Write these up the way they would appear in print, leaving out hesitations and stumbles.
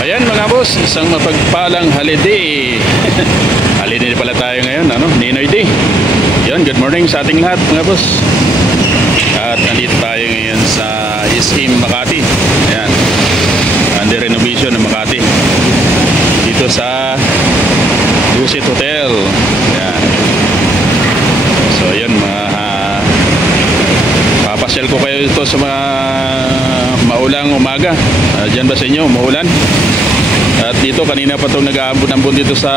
Ayan mga boss, isang mapagpalang holiday. Holiday pala tayo ngayon, Ninoy Day. Yan, good morning sa ating lahat mga boss. At nandito tayo ngayon sa SM Makati. Ayan, under renovation ng Makati. Dito sa Dusit Hotel. Ayan. So ayan, papasyal ko kayo ito sa mga maulang umaga. Diyan ba sa inyo, maulan? At dito kanina pa itong nag-aambon-ambon dito sa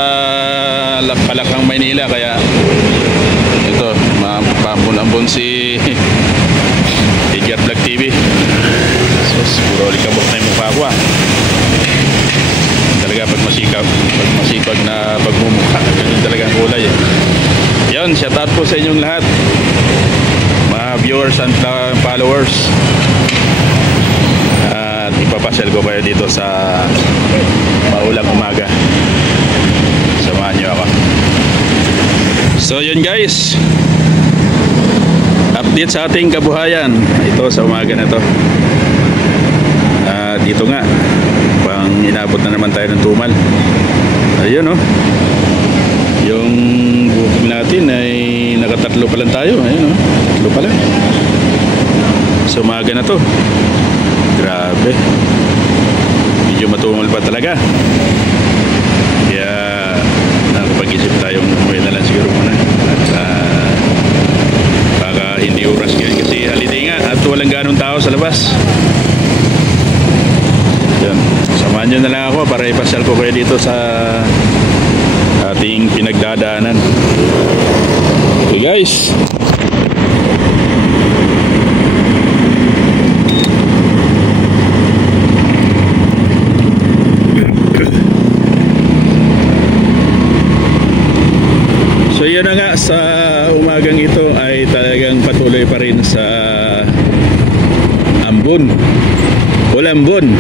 Palakang, Maynila. Kaya ito, maambon-ambon si Edgar Vlog TV. So puro likabok na yung mukha ko. Talaga pag masipag na pagmumukha, ganun talaga ang kulay Yan, shout out po sa inyong lahat, mga viewers and followers. At ipapasyal ko kayo dito sa maulang umaga. Samahan nyo ako. So yun guys, update sa ating kabuhayan ito sa umaga na to. Dito nga, pang inabot na naman tayo ng tumal. Ayun yung booking natin ay nakatatlo pa lang tayo. Ayun tatlo pa lang. So umaga na to. Grabe, medyo matungol pa talaga. Kaya nakapag-isip tayong umuwi na lang siguro muna. At baka hindi oras kasi holiday nga at walang ganong tao sa labas. Yan, samahan nyo na lang ako para ipasyal ko kayo dito sa ating pinagdadaanan. Okay guys, so yan na nga, sa umagang ito ay talagang patuloy pa rin sa ambon. Ambon.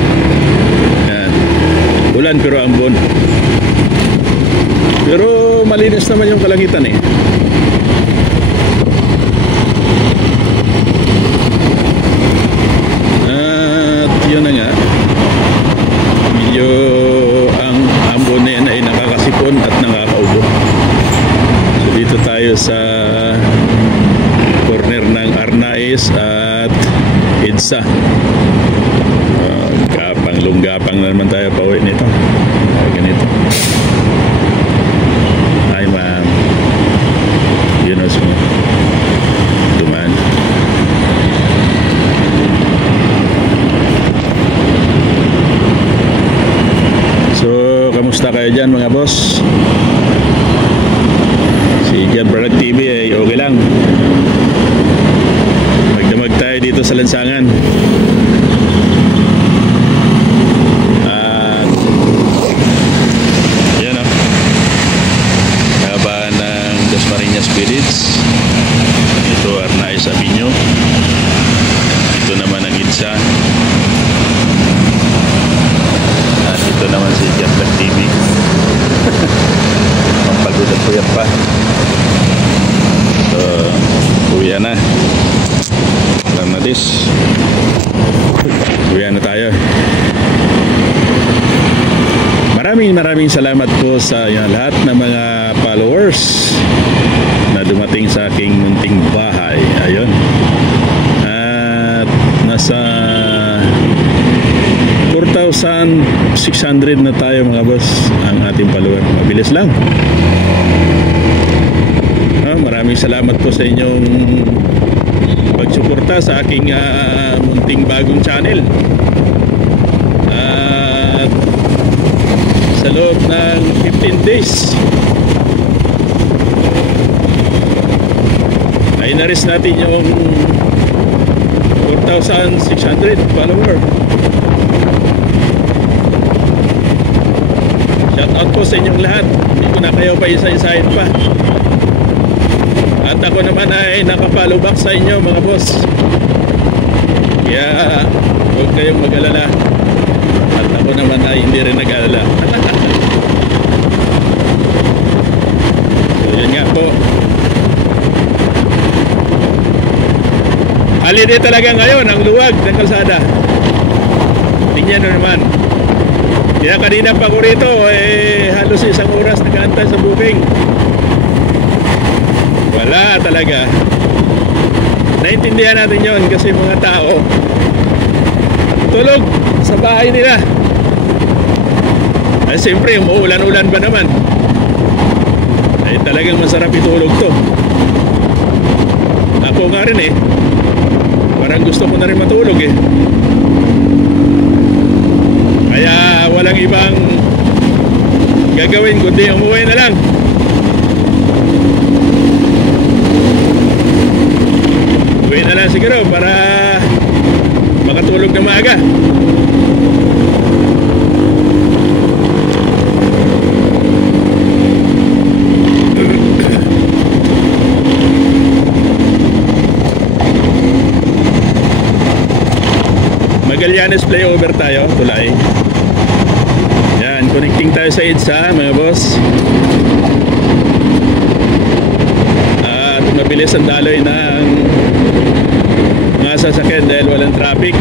Yan. Ulan pero ambon. Pero malinis naman yung kalangitan At yun na nga, medyo ang ambon na yan ay nakakasipon at nakakaubo. So dito tayo sa corner ng Arnaiz at EDSA. Lunggapang na naman tayo pauwi nito. Ganito. Hi ma'am. Yun mo. Duman. So, kamusta kayo dyan mga boss? Si Edgar Vlog TV ay okay lang. Magdamag tayo dito sa lansangan. Ito Arnaiz Avenue. Ito naman ang EDSA. At ito naman si Edgar Vlog TV. Pampagod at puyat pa. So uwi na. Alam na this. Uwi na tayo. Maraming salamat po sa lahat ng mga followers na dumating sa aking munting bahay. Ayun. At nasa 4,600 na tayo mga boss, ang ating follower. Mabilis lang. Maraming salamat po sa inyong pagsuporta sa aking munting bagong channel. At sa loob ng 15 days ay na-reach natin yung 4,600 follower. Shout out po sa inyong lahat. Hindi ko na kayo pa isa-isahin pa. At ako naman ay nakapollow back sa inyo mga boss. Kaya huwag kayong mag-alala. At ako naman ay hindi rin nag-alala. So yun nga po. Holiday talaga ngayon ang luwag ng kalsada. Tingnan nyo naman. Kaya kanina pa ko rito, halos isang oras nag-aantay sa booking. Wala talaga. Naintindihan natin yon kasi mga tao tulog sa bahay nila. Ay siyempre, umuulan-ulan ba naman? Ay talagang masarap itulog to. Ako nga rin parang gusto ko na rin matulog Kaya walang ibang gagawin kundi umuwi na lang. Uwi na lang siguro para makatulog na maaga. Magallanes flyover tayo, tulay. Yan, connecting tayo sa EDSA mga boss. At mabilis ang daloy ng mga sasakyan dahil walang traffic.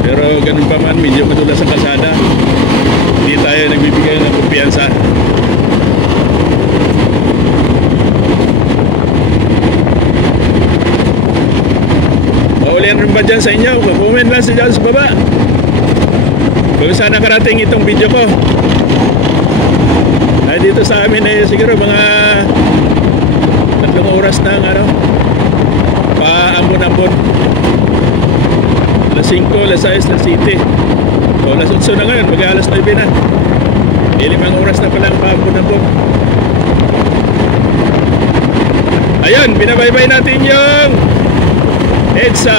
Pero ganun pa man, medyo madulas sa kalsada. Hindi tayo nagbibigay ng kumpiyansa. Maulian rin ba dyan sa inyo? Comment lang sa dyan sa baba kung saan nakarating itong video ko. Ay dito sa amin siguro mga 3 oras ng paambon-ambon. Alas 5, alas 6, alas 7 o alas 8 na ngayon, mag-alas 9 na. 5 oras na palang paambon-ambon. Ayun, binabaybay natin yung EDSA.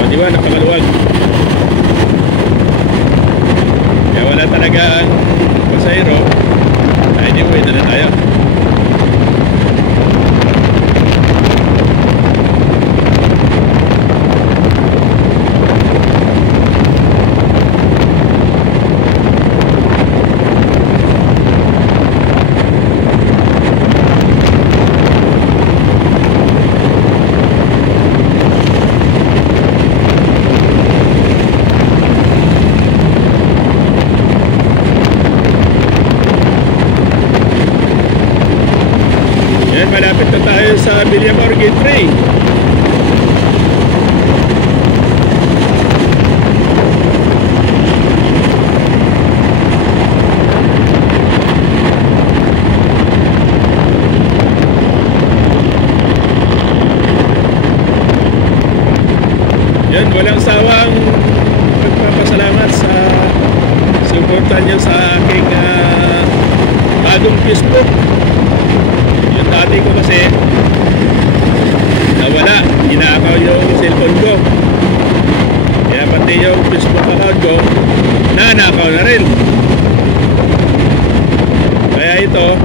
O diba, napakaluwag. Kaya wala talagang pasahero. Anyway, na tayo. Malapit na tayo sa Villamor Gate 3. Yan, walang sawang magpapasalamat sa suporta niyo sa aking bagong Facebook. Yung dati ko kasi nawala, inakaw yung cellphone ko. Kaya pati yung Facebook account ko nanakaw na rin. Kaya ito,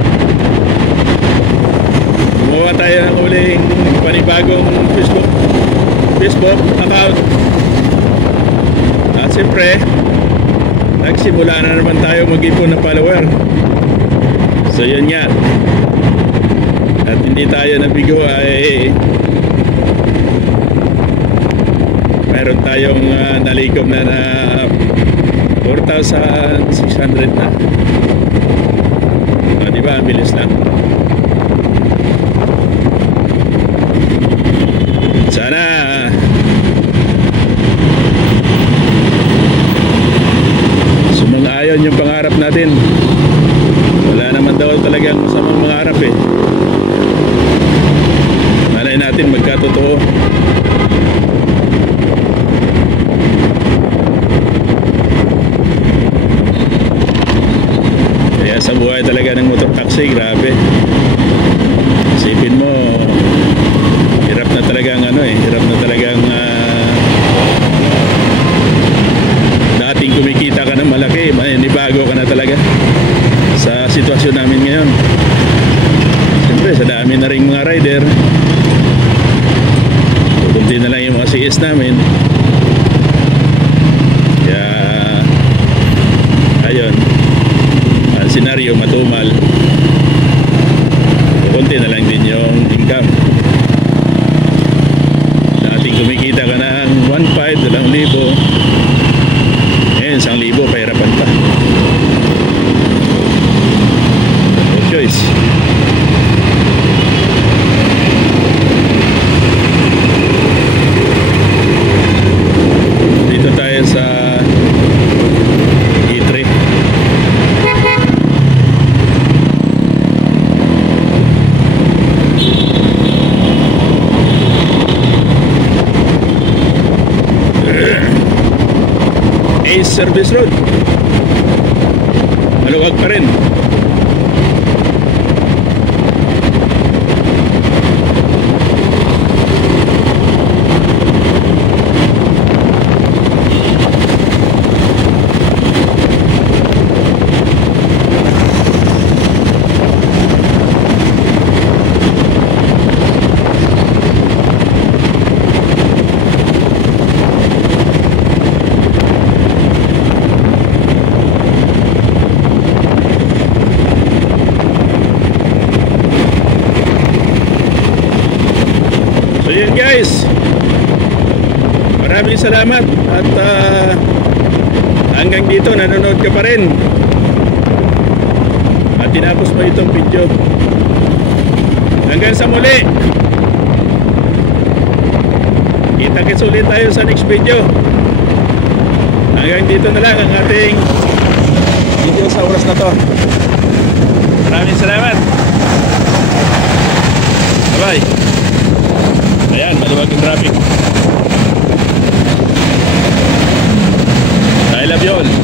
gumawa tayo ng uling panibagong Facebook account. At siyempre nagsimula na naman tayo mag-ipon ng follower. So yun nga. At hindi tayo nabigo ay meron tayong nalikom na 4,600 na. Diba? Ang bilis lang. Sana sumang-ayon yung pangarap natin. Wala naman daw talagang masamang mangarap Malay natin magkatotoo. Kaya sa buhay talaga ng motor taxi, grabe. Isipin mo, hirap na talagang hirap na talagang dating kumikita ka ng malaki, nibago ka na talaga sa sitwasyon namin ngayon. Siyempre sa dami na ring mga rider, kunti na lang yung mga CS namin. Kaya ayun, ang senaryo matumal, kunti na lang din yung income. Dating kumikita kumita ka ng 1,500, 2,000. Ngayon, 1,000, pahirapan pa. No choice. Dito tayo sa E3. Ace Service Road. Maluwag pa rin. So yun guys, maraming salamat at hanggang dito nanonood ka pa rin at tinapos mo itong video. Hanggang sa muli, kita-kits ulit tayo sa next video. Hanggang dito na lang ang ating video sa oras na to. Maraming salamat. Bye bye. Ayan, maluwag yung traffic. I love you all.